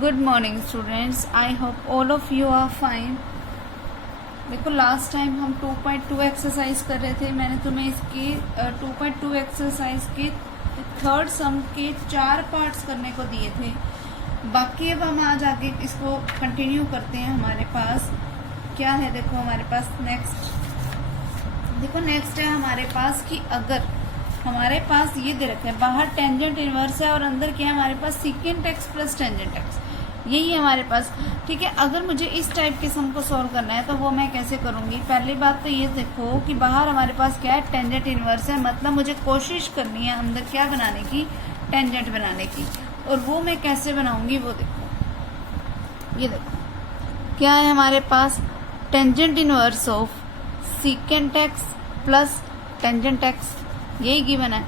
Good morning students, I hope all of you are fine. देखो last time हम 2.2 exercise कर रहे थे। मैंने तुम्हें इसकी 2.2 एक्सरसाइज के थर्ड सम के 4 पार्ट्स करने को दिए थे। बाकी अब हम आज आगे इसको कंटिन्यू करते हैं। हमारे पास क्या है, देखो हमारे पास नेक्स्ट है हमारे पास कि अगर हमारे पास ये दे रखा है, बाहर टेंजेंट इनवर्स है और अंदर क्या है हमारे पास secant x plus tangent x, यही है हमारे पास। ठीक है, अगर मुझे इस टाइप के सम को सॉल्व करना है तो वो मैं कैसे करूंगी। पहली बात तो ये देखो कि बाहर हमारे पास क्या है, टेंजेंट इनवर्स है, मतलब मुझे कोशिश करनी है अंदर क्या बनाने की, टेंजेंट बनाने की। और वो मैं कैसे बनाऊंगी वो देखो। ये देखो क्या है हमारे पास, tangent inverse of secant x plus tangent x, यही गिवन है।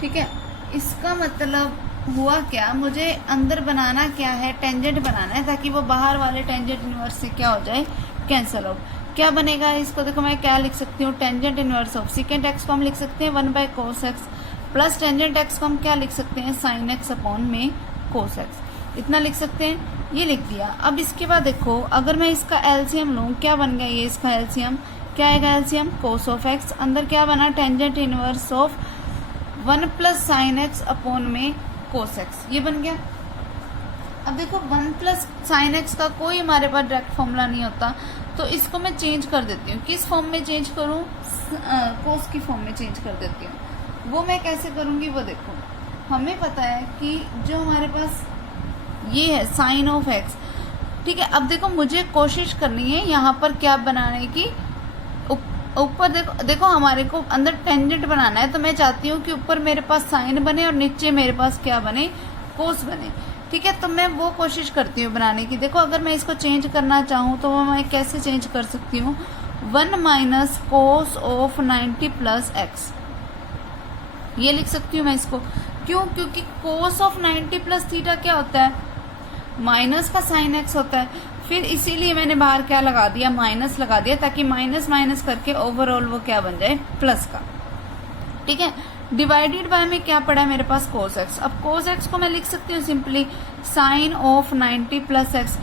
ठीक है, इसका मतलब हुआ क्या, मुझे अंदर बनाना क्या है, टेंजेंट बनाना है, ताकि वो बाहर वाले टेंजेंट इनवर्स से क्या हो जाए, कैंसिल आउट। क्या बनेगा इसको, देखो मैं क्या लिख सकती हूँ, tangent inverse of secant x को हम लिख सकते हैं 1/cos x plus tangent x को हम क्या लिख सकते हैं, sin x अपॉन में cos x, इतना लिख सकते हैं। ये लिख दिया। अब इसके बाद देखो अगर मैं इसका एलसीएम लूँ, क्या बन गया ये इसका एलसीएम, क्या आएगा एलसीएम, cos ऑफ x, अंदर क्या बना, tangent inverse of 1 plus sine x upon में cos x, ये बन गया। अब देखो 1 प्लस साइन एक्स का कोई हमारे पास डायरेक्ट फॉर्मूला नहीं होता, तो इसको मैं चेंज कर देती हूँ। किस फॉर्म में चेंज करूँ, cos की फॉर्म में चेंज कर देती हूँ। वो मैं कैसे करूँगी वो देखो। हमें पता है कि जो हमारे पास ये है साइन ऑफ एक्स, ठीक है। अब देखो मुझे कोशिश करनी है यहाँ पर क्या बनाने की, ऊपर देखो हमारे को अंदर टेंजेंट बनाना है, तो मैं चाहती हूँ कि ऊपर मेरे पास साइन बने और नीचे मेरे पास क्या बने, कोस बने। ठीक है, तो मैं वो कोशिश करती हूँ बनाने की। देखो अगर मैं इसको चेंज करना चाहूँ तो वो मैं कैसे चेंज कर सकती हूँ, 1 minus cos of 90 plus x, ये लिख सकती हूँ मैं इसको। क्यों, क्योंकि कोस ऑफ 90 प्लस थीटा क्या होता है, माइनस का साइन एक्स होता है। फिर इसीलिए मैंने बाहर क्या लगा दिया, माइनस लगा दिया, ताकि माइनस माइनस करके ओवरऑल वो क्या बन जाए, प्लस का। ठीक है, डिवाइडेड बाय में क्या पड़ा है मेरे पास, कोस एक्स। अब कोस एक्स को मैं लिख सकती हूँ simply sine of 90 plus x.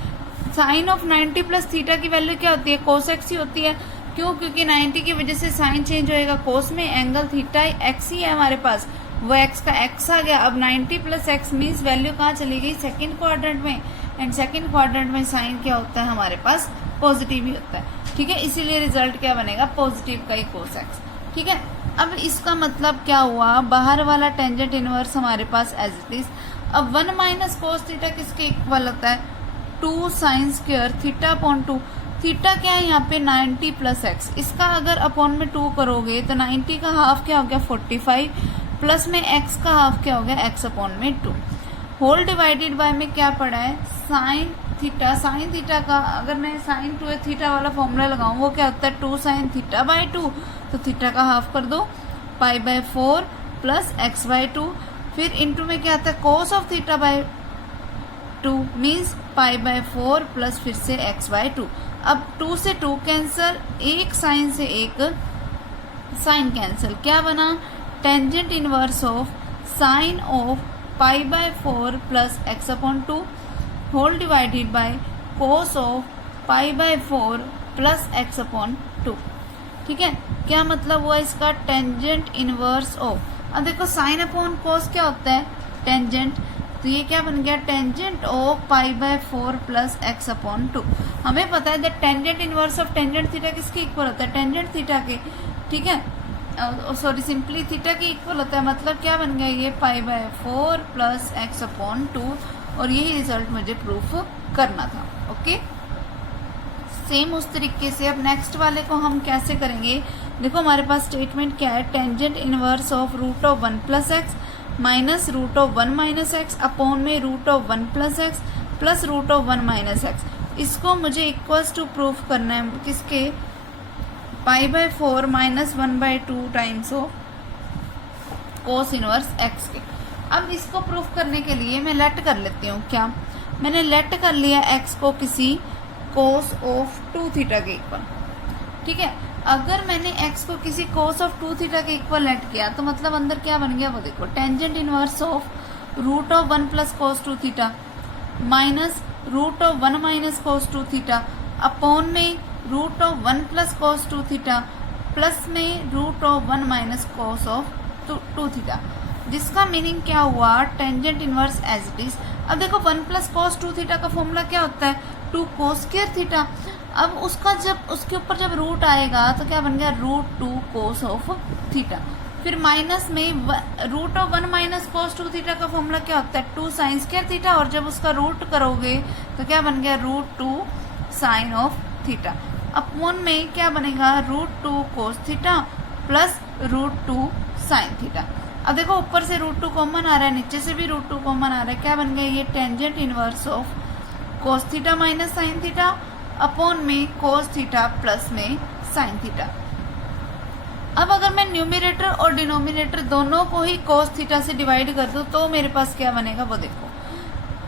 Sine of 90 plus theta की वैल्यू क्या होती है, कोस एक्स ही होती है। क्यों, क्योंकि 90 की वजह से साइन चेंज होएगा कोस में, एंगल थीटा एक्स ही है हमारे पास, वो एक्स का एक्स आ गया। अब 90 प्लस एक्स मीन्स वैल्यू कहाँ चली गई, सेकंड क्वाड्रेंट में, एंड सेकंड क्वाड्रेंट में साइन क्या होता है हमारे पास, पॉजिटिव ही होता है। ठीक है, इसीलिए रिजल्ट क्या बनेगा, पॉजिटिव का ही कोस एक्स। ठीक है, अब इसका मतलब क्या हुआ, बाहर वाला टेंजेंट इनवर्स हमारे पास एज इट इज। अब 1 माइनस कोस थीटा किसके इक्वल होता है, 2 sine square theta upon 2। Theta क्या है यहाँ पे 90 प्लस एक्स, इसका अगर अपॉन में 2 करोगे तो 90 का हाफ क्या हो गया 45, प्लस में एक्स का हाफ क्या हो गया एक्स अपॉन में 2, होल डिवाइडेड बाय में क्या पड़ा है, साइन थीटा। साइन थीटा का अगर मैं साइन 2 थीटा वाला फॉर्मूला लगाऊं, वो क्या होता है 2 साइन थीटा बाय 2, तो थीटा का हाफ कर दो, π/4 प्लस एक्स बाय 2। फिर इंटू में क्या आता है, cos of theta by 2 means π/4 plus फिर से एक्स बाय 2। अब 2 से 2 कैंसिल, एक साइन से एक साइन कैंसिल, क्या बना, tangent inverse of sine of π/4 plus x upon 2 whole divided by cos of π/4 plus x upon 2। ठीक है, क्या मतलब हुआ इसका, टेंजेंट इनवर्स ऑफ। अब देखो साइन अपॉन कोस क्या होता है, टेंजेंट, तो ये क्या बन गया, tangent of π/4 plus x upon 2। हमें पता है that tangent inverse of tangent theta किसके इक्वल होता है, टेंजेंट थीटा के। ठीक है, सॉरी सिंपली थीटा के इक्वल होता है, मतलब क्या बन गया ये π/4 प्लस एक्स अपॉन 2, और यही रिजल्ट मुझे प्रूफ करना था। ओके, सेम उस तरीके से अब नेक्स्ट वाले को हम कैसे करेंगे। देखो हमारे पास स्टेटमेंट क्या है, tangent inverse of root of 1 plus x minus root of 1 minus x upon में root of 1 plus x plus root of 1 minus x. इसको मुझे इक्वल्स टू प्रूफ करना है किसके, π/4 minus 1/2 times of cos inverse x के। अब इसको proof करने के लिए मैं लेट कर लेती हूँ, क्या मैंने लेट कर लिया एक्स को किसी कोस ऑफ 2 थीटा के इक्वल। ठीक है, अगर मैंने x को किसी कोस ऑफ 2 थीटा के इक्वल लेट किया तो मतलब अंदर क्या बन गया वो देखो, tangent inverse of root of 1 plus cos 2 theta. Minus root of 1 minus cos 2 theta upon में root of 1 plus cos 2 theta plus में root of 1 minus cos of 2 theta, जिसका मीनिंग क्या हुआ, tangent inverse as it is. अब देखो 1 plus cos 2 theta का formula क्या होता है, 2 कोस स्क्वायर थीटा। अब उसका जब उसके ऊपर जब रूट आएगा तो क्या बन गया, रूट 2 कोस ऑफ थीटा। फिर माइनस में root of 1 minus cos 2 theta का फॉर्मूला क्या होता है, 2 साइन स्क्वायर थीटा, और जब उसका रूट करोगे तो क्या बन गया, root 2 sine of theta. Upon में क्या बनेगा, root 2 cos theta plus root 2 sine theta. अब देखो ऊपर से रूट 2 कॉमन आ रहा है, नीचे से भी रूट 2 कॉमन आ रहा है, क्या बन गया, ये tangent inverse of cos theta minus sign theta upon में कोस थीटा प्लस में साइन थीटा। अब अगर मैं न्यूमरेटर और डिनोमिनेटर दोनों को ही कोस थीटा से डिवाइड कर दूं तो मेरे पास क्या बनेगा, वो देखो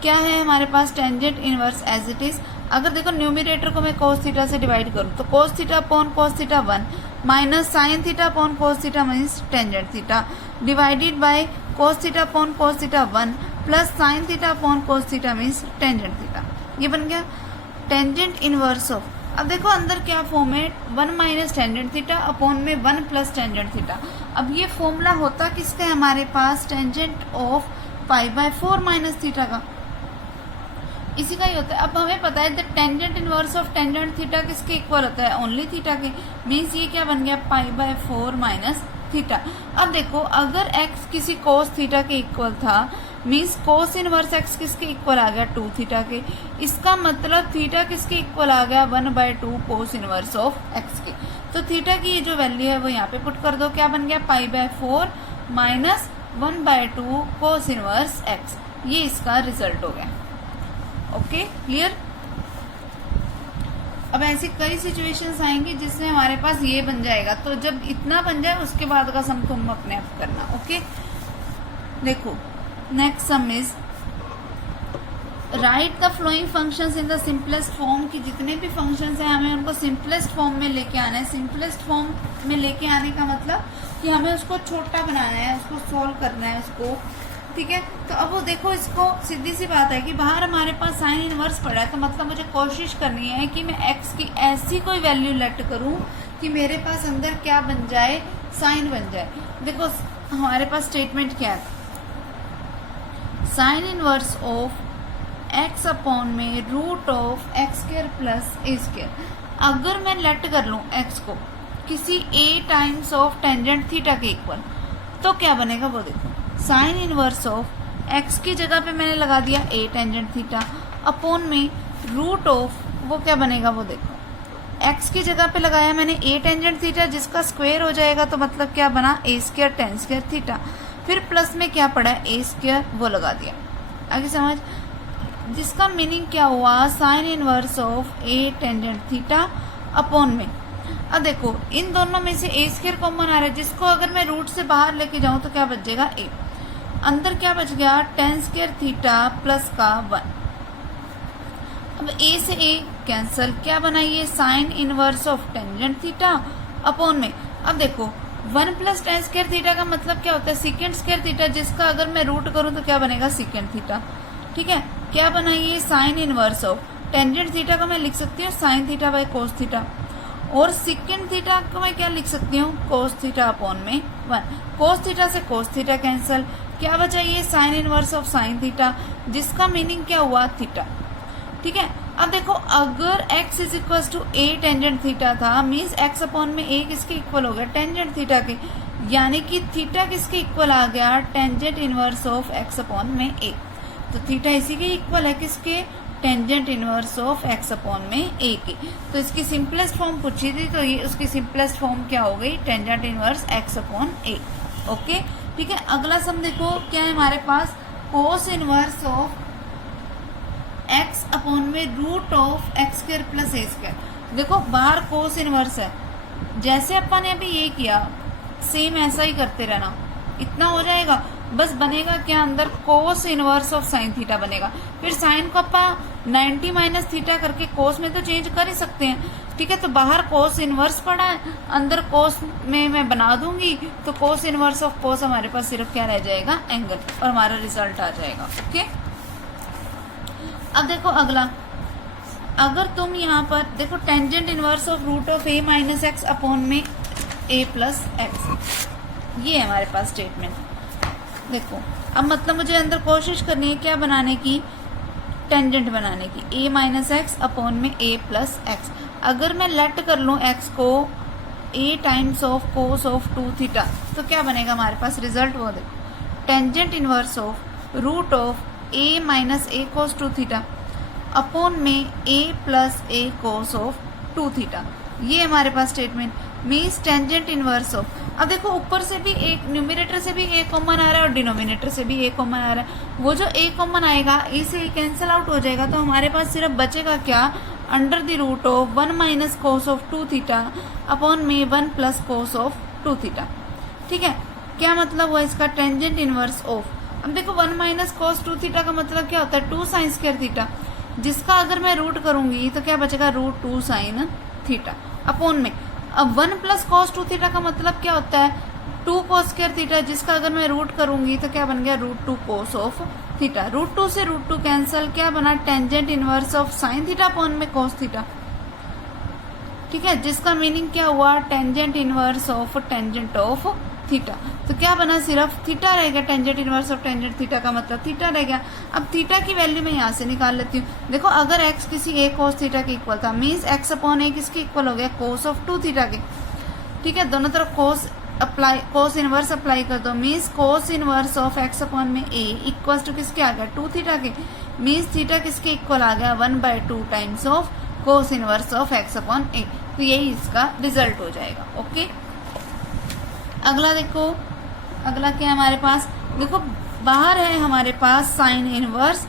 क्या है हमारे पास, tangent inverse as it is. अगर देखो न्यूमरेटर को मैं कोस थीटा से डिवाइड करूं तो cos theta upon cos theta 1 minus sign theta upon cos theta means tangent theta divided by cos theta upon cos theta 1 plus sign theta upon cos theta means tangent theta. ये बन गया tangent inverse of. अब देखो अंदर क्या form है, 1 minus tangent theta upon में 1 plus tangent theta. अब ये फॉर्मूला होता किसका है हमारे पास, tangent of pi by 4 minus theta का, इसी का ही होता है। अब हमें पता है the tangent inverse of tangent theta किसके इक्वल होता है, ओनली थीटा के, मीन्स ये क्या बन गया, पाई बाय 4 माइनस थीटा। अब देखो अगर x किसी कोस थीटा के इक्वल था मीन्स कोस इनवर्स x किसके इक्वल आ गया, 2 थीटा के। इसका मतलब थीटा किसके इक्वल आ गया, 1/2 कोस इनवर्स ऑफ x के। तो थीटा की ये जो वैल्यू है वो यहाँ पे पुट कर दो, क्या बन गया, पाई by 4 minus 1/2 cos inverse x। ये इसका रिजल्ट हो गया। Okay clear. अब ऐसी कई सिचुएशंस आएंगी जिसमें हमारे पास ये बन जाएगा, तो जब इतना बन जाए उसके बाद का सम तुम अपने आप करना। ओके देखो next sum is right the flowing functions in the simplest form, की जितने भी फंक्शंस हैं हमें उनको सिंपलेस्ट फॉर्म में लेके आना है। सिंपलेस्ट फॉर्म में लेके आने का मतलब कि हमें उसको छोटा बनाना है, उसको सॉल्व करना है उसको, ठीक है। तो अब वो देखो, इसको सीधी सी बात है कि बाहर हमारे पास साइन इनवर्स पड़ा है, तो मतलब मुझे कोशिश करनी है कि मैं x की ऐसी कोई वैल्यू लेट करूं कि मेरे पास अंदर क्या बन जाए, साइन बन जाए। देखो हमारे पास स्टेटमेंट क्या है, sine inverse of x upon में root of x square plus a square. अगर मैं लेट कर लूं x को किसी a times of tangent theta के इक्वल, तो क्या बनेगा वो देखो, साइन इनवर्स ऑफ x की जगह पे मैंने लगा दिया a टेंजेंट थीटा अपॉन में रूट ऑफ, वो क्या बनेगा वो देखो, x की जगह पे लगाया मैंने a टेंजेंट थीटा जिसका स्क्वायर हो जाएगा, तो मतलब क्या बना, a square ten square theta. फिर प्लस में क्या पड़ा है, a स्क्वायर, वो लगा दिया। आगे समझ, जिसका मीनिंग क्या हुआ, sign inverse of a tangent theta upon में। अब देखो इन दोनों में से a स्क्वायर कॉमन आ रहा है, जिसको अगर मैं रूट से बाहर लेके जाऊं तो क्या बचेगा, a। अंदर क्या बच गया, टेन स्क्वायर थीटा प्लस का 1। अब a से a कैंसल, क्या बनाइए, sign inverse of tangent theta upon में। अब देखो 1 प्लस टेन स्क्वायर थीटा का मतलब क्या होता है, सीकेंड स्क्वायर थीटा, जिसका अगर मैं रूट करूं तो क्या बनेगा, सीकेंड थीटा, ठीक है। क्या बनाइए, sign inverse of tangent theta को मैं लिख सकती हूँ sine theta by cos theta, और सीकेंड थीटा को मैं क्या लिख सकती हूँ, कोस थीटा अपॉन में 1। कोस थीटा से कोस थीटा कैंसल, क्या बचा, ये sine inverse of sine theta, जिसका मीनिंग क्या हुआ, थीटा, ठीक है। अब देखो अगर x is equal to a tangent theta था, मीन्स x अपॉन में a किसके इक्वल हो गया, टेंजेंट थीटा के, यानी कि थीटा किसके इक्वल आ गया, tangent inverse of x upon में a। तो थीटा इसी के इक्वल है, किसके, tangent inverse of x upon में a की। तो इसकी सिंपलेस्ट फॉर्म पूछी थी, तो ये उसकी सिंपलेस्ट फॉर्म क्या हो गई, tangent inverse x upon a। Okay ठीक है। अगला सम देखो क्या है हमारे पास, cos inverse of x upon में root of x square plus a square. देखो बाहर कोस इनवर्स है, जैसे अपन ने अभी ये किया सेम ऐसा ही करते रहना, इतना हो जाएगा। बस बनेगा क्या, अंदर कोस इनवर्स ऑफ साइन थीटा बनेगा। फिर साइन को अपन 90 माइनस थीटा करके कोस में तो चेंज कर ही सकते हैं, ठीक है। तो बाहर कोस इनवर्स पड़ा है, अंदर कोस में मैं बना दूंगी, तो कोस इनवर्स ऑफ कोस हमारे पास सिर्फ क्या रह जाएगा, एंगल, और हमारा रिजल्ट आ जाएगा। ओके अब देखो अगला, अगर तुम यहाँ पर देखो tangent inverse of root of a minus x upon में a प्लस एक्स, ये है हमारे पास स्टेटमेंट। देखो अब मतलब मुझे अंदर कोशिश करनी है क्या बनाने की, टेंजेंट बनाने की, a माइनस एक्स अपॉन में a प्लस एक्स। अगर मैं लेट कर लूँ x को a times of cos of 2 theta, तो क्या बनेगा हमारे पास रिजल्ट, वो देखो tangent inverse of root of a minus a cos 2 theta upon में a plus a cos of 2 theta. ये हमारे पास statement means tangent inverse of. अब देखो ऊपर से भी एक, न्यूमिनेटर से भी a कॉमन आ रहा है और डिनोमिनेटर से भी a कॉमन आ रहा है। वो जो a कॉमन आएगा इसे कैंसिल आउट हो जाएगा, तो हमारे पास सिर्फ बचेगा क्या, under the root of 1 minus cos of 2 theta upon में 1 प्लस कोस ऑफ 2 थीटा। ठीक है, क्या मतलब हुआ इसका, टेंजेंट इनवर्स ऑफ। अब देखो 1 माइनस कोस 2 थीटा का मतलब क्या होता है, 2 साइन स्क्वायर थीटा, जिसका अगर मैं रूट करूंगी तो क्या बचेगा, रूट 2 साइन थीटा अपॉन में। अब 1 प्लस कॉस 2 थीटा का मतलब क्या होता है, 2 कॉस स्क्वायर थीटा, जिसका अगर मैं रूट करूंगी तो क्या बन गया, root 2 cos of theta. Root 2 से रूट 2 कैंसिल, क्या बना, tangent inverse of sine theta upon में कॉस थीटा। ठीक है, जिसका मीनिंग क्या हुआ, tangent inverse of tangent of theta. तो क्या बना, सिर्फ थीटा रह गया, tangent inverse of tangent theta का मतलब थीटा रह गया। अब थीटा की वैल्यू मैं यहाँ से निकाल लेती हूँ। देखो अगर x किसी a cos थीटा के इक्वल था, मीन्स x अपॉन a किसके इक्वल हो गया, cos ऑफ 2 थीटा के। ठीक है, दोनों तरफ cos इनवर्स अप्लाई कर दो, means cos inverse of x upon में a इक्वल टू किसके आ गया, 2 थीटा के। मीन्स थीटा किसके इक्वल आ गया, 1/2 times of cos inverse of x upon a। तो यही इसका रिजल्ट हो जाएगा। ओके, अगला देखो, अगला क्या है हमारे पास, देखो बाहर है हमारे पास साइन इनवर्स,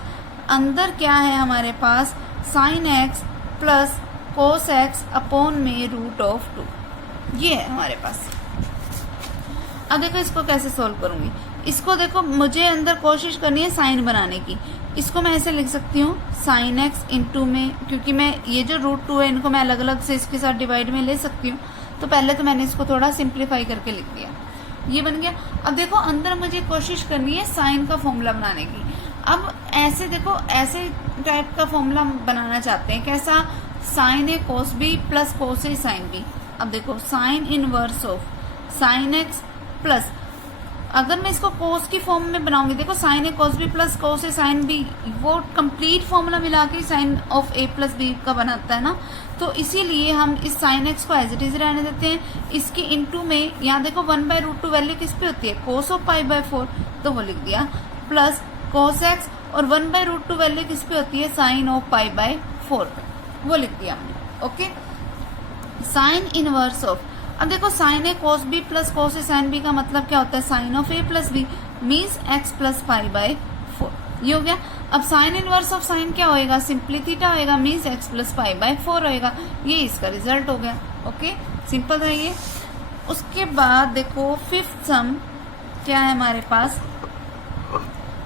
अंदर क्या है हमारे पास, sine x plus cos x upon में रूट ऑफ 2, ये है हमारे पास। अब देखो इसको कैसे सोल्व करूंगी, इसको देखो मुझे अंदर कोशिश करनी है साइन बनाने की। इसको मैं ऐसे लिख सकती हूँ, साइन एक्स इंटू में, क्योंकि मैं ये जो रूट 2 है इनको मैं अलग अलग से इसके साथ डिवाइड में ले सकती हूँ, तो पहले तो मैंने इसको थोड़ा सिंप्लीफाई करके लिख दिया, ये बन गया। अब देखो अंदर मुझे कोशिश करनी है साइन का फॉर्मूला बनाने की। अब ऐसे देखो, ऐसे टाइप का फॉर्मूला बनाना चाहते हैं, कैसा, sine A cos B plus cos A sine B. अब देखो sine inverse of sine x plus, अगर मैं इसको कोस की फॉर्म में बनाऊंगी, देखो sine A cos B plus cos A sine B, वो कंप्लीट फॉर्मूला मिला के sine of A plus B का बनाता है ना, तो इसीलिए हम इस साइन एक्स को एज इट इज रहने देते हैं। इसके इनटू में यहाँ देखो 1/√2 वैल्यू किस पे होती है, कोस ऑफ π/4, तो वो लिख दिया, प्लस कोस एक्स, और 1/√2 वैल्यू किस पे होती है, साइन ऑफ π/4 पे, वो लिख दिया हमने। ओके, साइन इनवर्स ऑफ, अब देखो sine A cos B plus cos A sine B का मतलब क्या होता है, sine of A plus B, means x plus π/4, ये हो गया। अब साइन इनवर्स ऑफ साइन क्या होएगा, सिंपली थीटा होएगा, मीन्स एक्स प्लस π/4 होएगा, ये इसका रिजल्ट हो गया। ओके, सिंपल है ये। उसके बाद देखो फिफ्थ सम क्या है हमारे पास,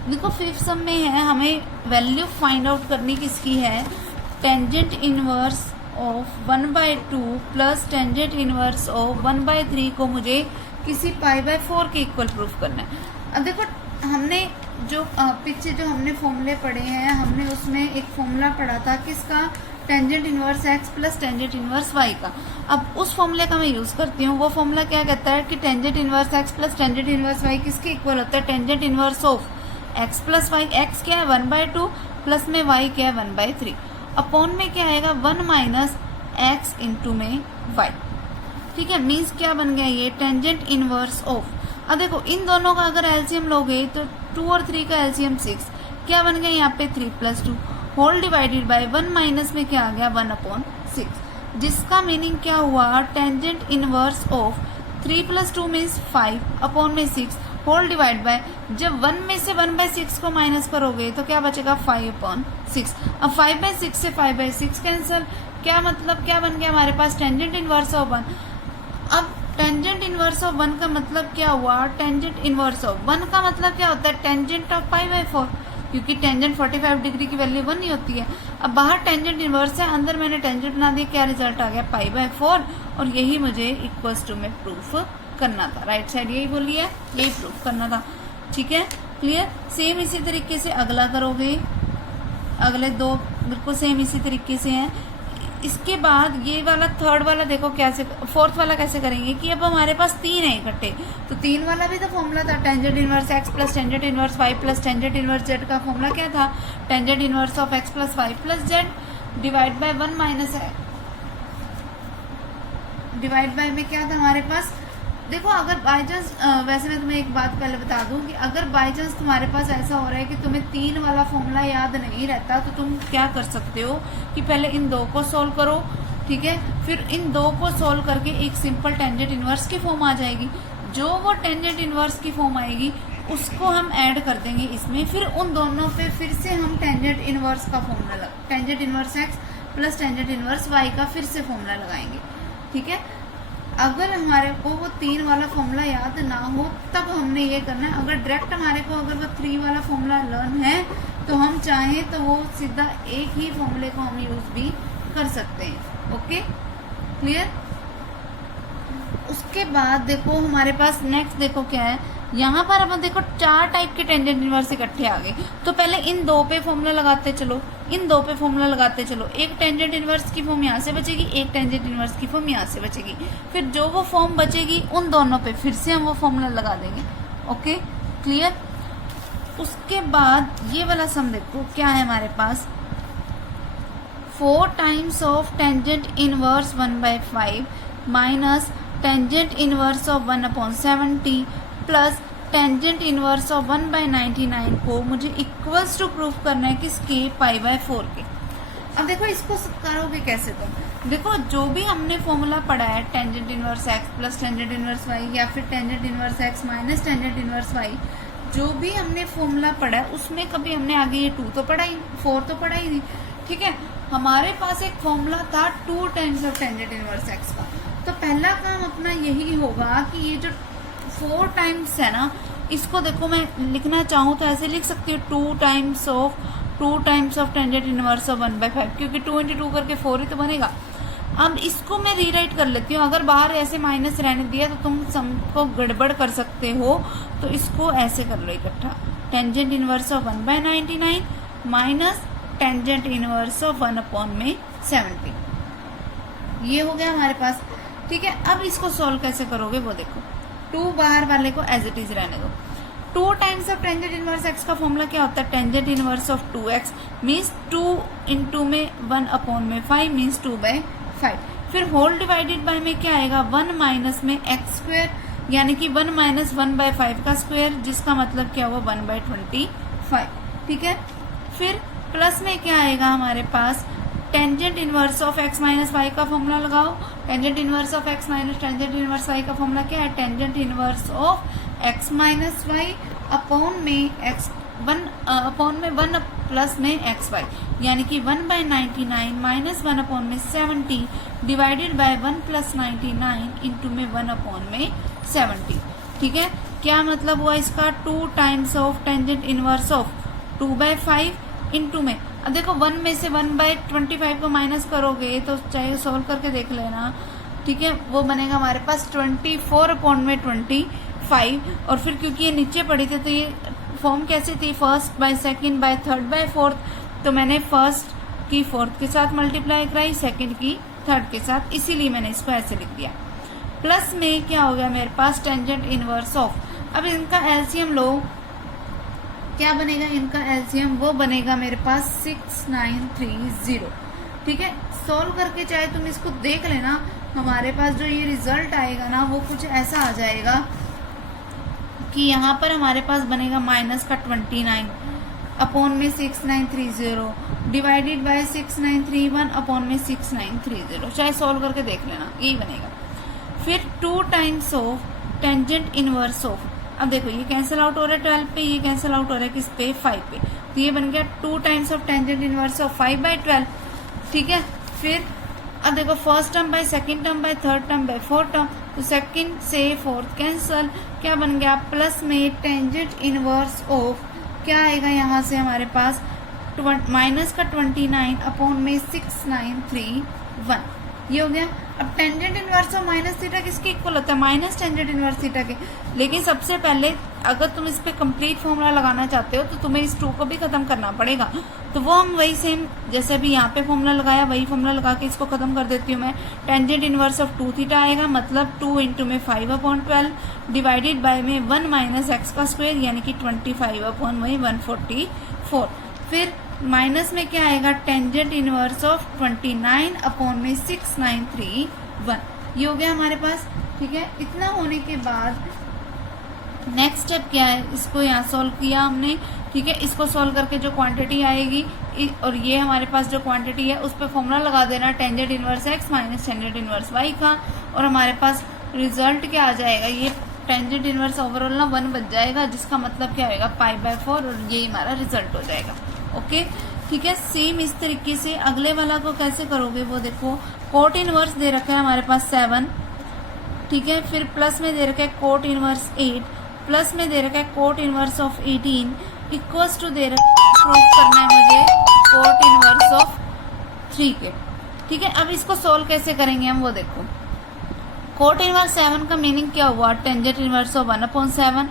देखो फिफ्थ सम में है हमें वैल्यू फाइंड आउट करनी किसकी है, tangent inverse of 1/2 plus tangent inverse of 1/3 को मुझे किसी π/4 के इक्वल प्रूफ करना है। अब देखो हमने जो पीछे जो हमने फॉर्मूले पढ़े हैं, हमने उसमें एक फॉर्मूला पढ़ा था किसका, tangent inverse x plus tangent inverse y का। अब उस फॉर्मूले का मैं यूज करती हूँ। वो फॉर्मूला क्या कहता है कि tangent inverse x plus tangent inverse y किसके इक्वल होता है, tangent inverse of x plus y. X क्या है 1/2 प्लस में वाई क्या है 1/3, अपॉन में क्या आएगा 1 माइनस एक्स इंटू में वाई। ठीक है, मीन्स क्या बन गया ये, टेंजेंट इनवर्स ऑफ। अब देखो इन दोनों का अगर एलसीएम लोगे तो 2 और 3 का एलसीएम 6, क्या बन गया यहाँ पे 3 + 2 होल डिवाइडेड बाय 1 माइनस में क्या आ गया 1/6, जिसका मीनिंग क्या हुआ, tangent inverse of 3 + 2 means 5 upon में 6 होल डिवाइड बाय, जब 1 में से 1/6 को माइनस करोगे तो क्या बचेगा 5/6। अब 5/6 से 5/6 कैंसिल, क्या मतलब क्या बन गया हमारे पास, टेंजेंट इनवर्स ऑफ 1। अब टेंजेंट इनवर्स ऑफ 1 का मतलब क्या हुआ, टेंजेंट इनवर्स ऑफ 1 का मतलब क्या होता है, टेंजेंट ऑफ π/4, क्योंकि टेंजेंट 45 डिग्री की वैल्यू 1 ही होती है। अब बाहर टेंजेंट इनवर्स है, अंदर मैंने टेंजेंट बना दिया, क्या रिजल्ट आ गया π/4, और यही मुझे इक्वल्स टू में प्रूफ करना था। राइट साइड यही बोली है, यही प्रूफ करना था। ठीक है, क्लियर। सेम इसी तरीके से अगला करोगे, अगले दो बिल्कुल सेम इसी तरीके से हैं। इसके बाद ये वाला थर्ड वाला देखो कैसे, फोर्थ वाला कैसे करेंगे कि अब हमारे पास 3 है इकट्ठे, तो 3 वाला भी तो फॉर्मूला था tangent inverse x plus tangent inverse y plus tangent inverse z का फॉर्मूला क्या था, tangent inverse of x plus y plus z divide by 1 minus है, डिवाइड बाय में क्या था हमारे पास। देखो अगर बाई चांस, वैसे मैं तुम्हें एक बात पहले बता दूं कि अगर बाई चांस तुम्हारे पास ऐसा हो रहा है कि तुम्हें 3 वाला फॉर्मूला याद नहीं रहता, तो तुम क्या कर सकते हो कि पहले इन 2 को सोल्व करो, ठीक है, फिर इन 2 को सोल्व करके एक सिंपल टेंजेंट इनवर्स की फॉर्म आ जाएगी। जो वो टेंजेंट इनवर्स की फॉर्म आएगी उसको हम ऐड कर देंगे इसमें, फिर उन दोनों पे फिर से हम टेंजेंट इनवर्स का formula tangent inverse x plus tangent inverse y का फिर से फॉर्मूला लगाएंगे, ठीक है। अगर हमारे को वो 3 वाला फॉर्मूला याद ना हो तब हमने ये करना है। अगर डायरेक्ट हमारे को अगर वो 3 वाला फॉर्मूला लर्न है तो हम चाहें तो वो सीधा एक ही फॉर्मूले को हम यूज भी कर सकते हैं। Okay, clear. उसके बाद देखो हमारे पास नेक्स्ट देखो क्या है, यहाँ पर अब देखो 4 टाइप के टेंजेंट इनवर्स इकट्ठे आ गए। तो पहले इन 2 पे फॉर्मूला लगाते चलो, इन 2 पे फॉर्मूला लगाते चलो। एक टेंजेंट इनवर्स की फॉर्म यहाँ से बचेगी, एक टेंजेंट इनवर्स की फॉर्म यहाँ से बचेगी। फिर जो वो फॉर्म बचेगी उन दोनों पे फिर से हम वो फॉर्मूला लगा देंगे। Okay, clear. उसके बाद ये वाला सम देखो क्या है हमारे पास, 4 times of tangent inverse 1/5 minus tangent inverse of 1/70 plus tangent inverse of 1/99 को मुझे इक्वल्स टू प्रूफ करना है किसके, π/4 के। अब देखो इसको करोगे कैसे तुम, देखो जो भी हमने फॉर्मूला पढ़ा है tangent inverse x plus tangent inverse y या फिर tangent inverse x minus tangent inverse y, जो भी हमने फॉर्मूला पढ़ा है उसमें कभी हमने आगे ये 2 तो पढ़ा ही, 4 तो पढ़ा ही नहीं, ठीक है। हमारे पास एक फॉर्मूला था 2 times of tangent inverse x का, तो पहला काम अपना यही होगा कि ये जो 4 टाइम्स है ना, इसको देखो मैं लिखना चाहूँ तो ऐसे लिख सकती हूँ 2 times of tangent inverse of 1/5, क्योंकि 2 × 2 करके 4 ही तो बनेगा। अब इसको मैं रीराइट कर लेती हूँ, अगर बाहर ऐसे माइनस रहने दिया तो तुम सम को गड़बड़ कर सकते हो, तो इसको ऐसे कर लो इकट्ठा, tangent inverse of 1/99 minus tangent inverse of 1/70, ये हो गया हमारे पास, ठीक है। अब इसको सॉल्व कैसे करोगे वो देखो, 2 बाहर वाले को एज इट इज रहने दो। 2 times of tangent inverse x का फॉर्मूला क्या होता है, tangent inverse of 2x means 2 × में 1/5 मीन्स 2/5, फिर होल डिवाइडेड बाय में क्या आएगा, 1 माइनस में x², यानी कि 1 माइनस 1/5 का स्क्वायर, जिसका मतलब क्या हुआ 1/25, ठीक है। फिर प्लस में क्या आएगा हमारे पास, tangent inverse of x minus y का फॉर्मूला लगाओ, tangent inverse of x minus tangent inverse y का फॉर्मूला क्या है, tangent inverse of x minus y upon में 1 प्लस में xy, यानी कि 1/99 माइनस 1/70 डिवाइडेड बाय 1 + 99 इंटू में 1/70, ठीक है। क्या मतलब हुआ इसका, 2 times of tangent inverse of 2/5 into में, अब देखो 1 में से 1/25 को माइनस करोगे तो चाहे सोल्व करके देख लेना, ठीक है। वो बनेगा हमारे पास 24/25, और फिर क्योंकि ये नीचे पड़ी थी तो ये फॉर्म कैसे थी, 1st bye 2nd bye 3rd bye 4th, तो मैंने 1st की 4th के साथ मल्टीप्लाई कराई, 2nd की 3rd के साथ, इसीलिए मैंने इसको ऐसे लिख दिया। प्लस में क्या हो गया मेरे पास, टेंजेंट इनवर्स ऑफ, अब इनका एलसीएम लो, क्या बनेगा इनका एलसीएम, वो बनेगा मेरे पास 6930, ठीक है। सॉल्व करके चाहे तुम इसको देख लेना, हमारे पास जो ये रिजल्ट आएगा ना वो कुछ ऐसा आ जाएगा कि यहाँ पर हमारे पास बनेगा माइनस का 29 अपॉन में 6930 डिवाइडेड बाय 6931 अपॉन में 6930, चाहे सॉल्व करके देख लेना, यही बनेगा। फिर 2 times of tangent inverse of, अब देखो ये कैंसिल आउट हो रहा है 12 पे, ये कैंसिल आउट हो रहा है किस पे, 5 पे, तो ये बन गया 2 times of tangent inverse of 5/12, ठीक है। फिर अब देखो 1st term by 2nd term by 3rd term by 4th term, तो 2nd से 4th कैंसल, क्या बन गया, प्लस में टेंजेंट इनवर्स ऑफ, क्या आएगा यहाँ से हमारे पास माइनस का 29 अपॉन में 6931, ये हो गया। अब tangent inverse of minus theta किसके इक्वल होता है, माइनस टेंजेंट इनवर्स थीटा के, लेकिन सबसे पहले अगर तुम इस पे कंप्लीट फॉर्मूला लगाना चाहते हो तो तुम्हें इस 2 को भी खत्म करना पड़ेगा। तो वो हम वही सेम जैसे अभी यहाँ पे फॉर्मूला लगाया वही फॉर्मूला लगा के इसको खत्म कर देती हूँ मैं। टेंजेंट इनवर्स ऑफ 2 थीटा आएगा, मतलब 2 इंटू में 5/12 डिवाइडेड बाय में 1 माइनस एक्स का स्क्वायर यानी कि 25/144। फिर माइनस में क्या आएगा, टेंजेंट इनवर्स ऑफ 29/6931। ये हो गया हमारे पास। ठीक है, इतना होने के बाद नेक्स्ट स्टेप क्या है, इसको यहाँ सॉल्व किया हमने। ठीक है, इसको सॉल्व करके जो क्वांटिटी आएगी और ये हमारे पास जो क्वांटिटी है उस पर फॉर्मूला लगा देना tangent inverse x minus tangent inverse y का, और हमारे पास रिजल्ट क्या आ जाएगा, ये टेंजेंट इनवर्स ओवरऑल ना 1 बच जाएगा, जिसका मतलब क्या होगा π/4, और ये हमारा रिजल्ट हो जाएगा। ओके, ठीक है। सेम इस तरीके से अगले वाला को कैसे करोगे वो देखो। कोट इनवर्स दे रखा है हमारे पास 7, ठीक है, फिर प्लस में दे रखा है कोट इनवर्स 8, प्लस में दे रखा है cot inverse of 18 equals to दे रखा प्रूफ करना है मुझे कोट इनवर्स ऑफ 3 के। ठीक है, अब इसको सोल्व कैसे करेंगे हम वो देखो। कोट इनवर्स 7 का मीनिंग क्या हुआ, tangent inverse of 1/7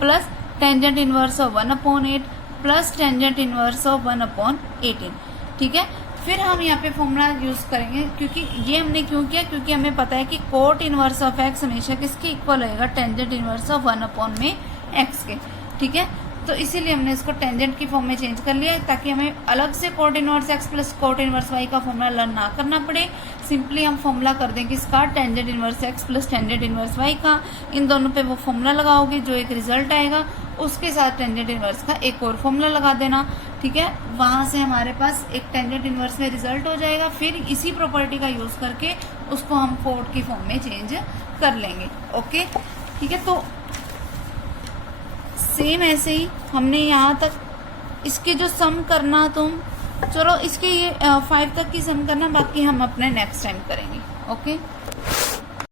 plus tangent inverse of 1/8 plus tangent inverse of 1/18। ठीक है, फिर हम यहाँ पे फॉर्मूला यूज करेंगे, क्योंकि ये हमने क्यों किया, क्योंकि हमें पता है कि कोट इनवर्स ऑफ एक्स हमेशा किसके इक्वल होएगा, टेंजेंट इनवर्स ऑफ 1/x के। ठीक है, तो इसीलिए हमने इसको टेंजेंट की फॉर्म में चेंज कर लिया ताकि हमें अलग से cot inverse x plus cot inverse y का फॉर्मूला लर्न ना करना पड़े। सिंपली हम फॉर्मूला कर देंगे इसका tangent inverse x plus tangent inverse y का, इन दोनों पे वो फॉर्मूला लगाओगे, जो एक रिजल्ट आएगा उसके साथ टेंजेंट इनवर्स का एक और फॉर्मूला लगा देना। ठीक है, वहाँ से हमारे पास एक टेंजेंट इनवर्स में रिजल्ट हो जाएगा, फिर इसी प्रॉपर्टी का यूज़ करके उसको हम कोट की फॉर्म में चेंज कर लेंगे। ओके, ठीक है, तो सेम ऐसे ही हमने यहाँ तक इसके जो सम करना, तुम चलो इसके ये 5 तक की सम करना, बाकी हम अपने नेक्स्ट टाइम करेंगे। ओके।